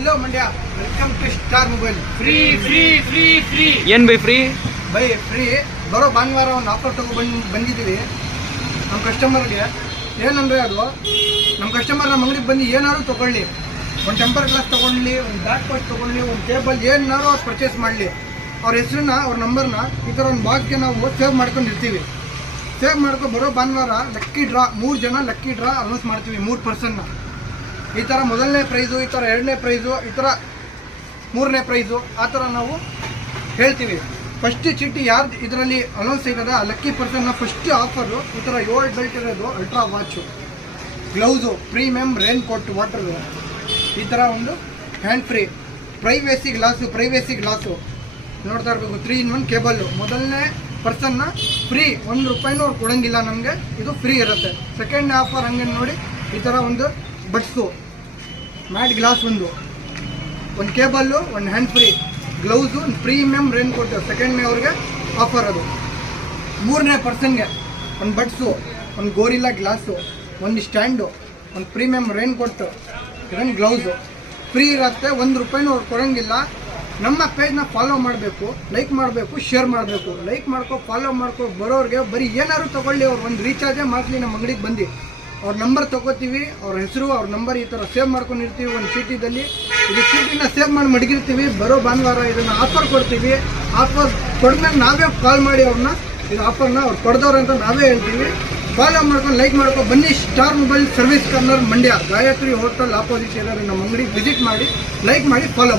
Hello Mandya, welcome to star mobile. Free free free free ಏನು free free ಬರೋ ಭಾನುವಾರ ಒಂದು ಆಫರ್ ಬಂದಿದ್ದೀವಿ ನಮ್ಮ ಕಸ್ಟಮರ್ಗೆ. ಏನಂದರೆ ಅದು ನಮ್ಮ ಕಸ್ಟಮರ್ ನಮ್ಮ ಅಂಗಡಿಗೆ ಬಂದು ಏನಾದ್ರು ತೊಗೊಳ್ಳಿ, ಒಂದು ಟೆಂಪರ್ ಗ್ಲಾಸ್ ತೊಗೊಳ್ಳಿ, ಒಂದು ಬ್ಯಾಕ್ ಪಾಸ್ ತೊಗೊಳ್ಳಿ, ಒಂದು ಟೇಬಲ್ ಏನಾದ್ರು ಅವ್ರು ಪರ್ಚೇಸ್ ಮಾಡಲಿ, ಅವ್ರ ಹೆಸರನ್ನ ಅವ್ರ ನಂಬರ್ನ ಈ ಥರ ಒಂದು ಬಾಕ್ಸ್ಗೆ ನಾವು ಸೇವ್ ಮಾಡ್ಕೊಂಡಿರ್ತೀವಿ. ಸೇವ್ ಮಾಡ್ಕೊಂಡು ಬರೋ ಭಾನುವಾರ ಲಕ್ಕಿ ಡ್ರಾ 3 ಜನ ಲಕ್ಕಿ ಡ್ರಾ ಅನೌನ್ಸ್ ಮಾಡ್ತೀವಿ, 3 ಪರ್ಸನ್ನ. ಈ ಥರ ಮೊದಲನೇ ಪ್ರೈಸು, ಈ ಥರ 2ನೇ ಪ್ರೈಸು, ಈ ಥರ 3ನೇ ಪ್ರೈಸು, ಆ ಥರ ನಾವು ಹೇಳ್ತೀವಿ. ಫಸ್ಟ್ ಚೀಟಿ ಯಾರ್ದು ಇದರಲ್ಲಿ ಅನೌನ್ಸ್ ಆಗೋದ ಆ ಲಕ್ಕಿ ಪರ್ಸನ್ನ ಫಸ್ಟ್ ಆಫರು ಈ ಥರ 7 ಬೆಲ್ಟ್ ಇರೋದು, ultra watch, gloves, premium rain coat, water, ಈ ಥರ ಒಂದು ಹ್ಯಾಂಡ್ ಫ್ರೀ, ಪ್ರೈವೇಸಿ ಗ್ಲಾಸು ನೋಡ್ತಾ ಇರಬೇಕು, 3-in-1 ಕೇಬಲ್ಲು. ಮೊದಲನೇ ಪರ್ಸನ್ನ ಫ್ರೀ, 1 ರೂಪಾಯಿನೂ ಅವ್ರು ಕೊಡೋಂಗಿಲ್ಲ ನಮಗೆ, ಇದು ಫ್ರೀ ಇರುತ್ತೆ. ಸೆಕೆಂಡ್ ಆಫರ್ ಹಂಗೆ ನೋಡಿ, ಈ ಥರ ಒಂದು ಬಡ್ಸು, ಮ್ಯಾಟ್ ಗ್ಲಾಸ್, ಒಂದು ಕೇಬಲ್ಲು, ಒಂದು ಹ್ಯಾಂಡ್ ಫ್ರೀ, ಗ್ಲೌಸು, ಒಂದು ಪ್ರೀಮಿಯಮ್ ರೈನ್ ಕೋಟ್, ಸೆಕೆಂಡ್ನೇ ಅವ್ರಿಗೆ ಆಫರ್ ಅದು. 3ನೇ ಪರ್ಸನ್ಗೆ ಒಂದು ಬಡ್ಸು, ಒಂದು ಗೋರಿಲ್ಲಾ ಗ್ಲಾಸು, ಒಂದು ಸ್ಟ್ಯಾಂಡು, ಒಂದು ಪ್ರೀಮಿಯಮ್ ರೈನ್ ಕೋಟ್, ಇದೊಂದು ಗ್ಲೌಸು ಫ್ರೀ ಇರುತ್ತೆ. 1 ರೂಪಾಯಿನೂ ಅವ್ರು ಕೊಡೋಂಗಿಲ್ಲ. ನಮ್ಮ ಪೇಜ್ನ ಫಾಲೋ ಮಾಡಬೇಕು, ಲೈಕ್ ಮಾಡಬೇಕು, ಶೇರ್ ಮಾಡಬೇಕು. ಲೈಕ್ ಮಾಡ್ಕೊ, ಫಾಲೋ ಮಾಡ್ಕೊ, ಬರೋರಿಗೆ ಬರೀ ಏನಾದ್ರು ತೊಗೊಳ್ಳಿ, ಅವ್ರು ಒಂದು ರೀಚಾರ್ಜೇ ಮಾಡಲಿ, ನಮ್ಮ ಅಂಗಡಿಗೆ ಬಂದು ಅವ್ರ ನಂಬರ್ ತೊಗೋತೀವಿ, ಅವ್ರ ಹೆಸರು, ಅವ್ರ ನಂಬರ್ ಈ ಥರ ಸೇವ್ ಮಾಡ್ಕೊಂಡಿರ್ತೀವಿ ಒಂದು ಚೀಟಿದಲ್ಲಿ. ಇದು ಚೀಟಿನ ಸೇವ್ ಮಾಡಿ ಮಡಗಿರ್ತೀವಿ. ಬರೋ ಭಾನುವಾರ ಇದನ್ನು ಆಫರ್ ಕೊಡ್ತೀವಿ. ಆಫರ್ ಕೊಡ್ಮೇಲೆ ನಾವೇ ಕಾಲ್ ಮಾಡಿ ಅವ್ರನ್ನ ಇದು ಆಫರ್ನ ಅವ್ರು ಕೊಡ್ದವ್ರು ಅಂತ ನಾವೇ ಹೇಳ್ತೀವಿ. ಫಾಲೋ ಮಾಡ್ಕೊಂಡು, ಲೈಕ್ ಮಾಡ್ಕೊಂಡು ಬನ್ನಿ. Star mobile service corner Mandya, Gayatri hotel opposite ಇರೋರು ನಮ್ಮ ಅಂಗಡಿಗೆ ವಿಸಿಟ್ ಮಾಡಿ, ಲೈಕ್ ಮಾಡಿ, ಫಾಲೋ ಮಾಡಿ.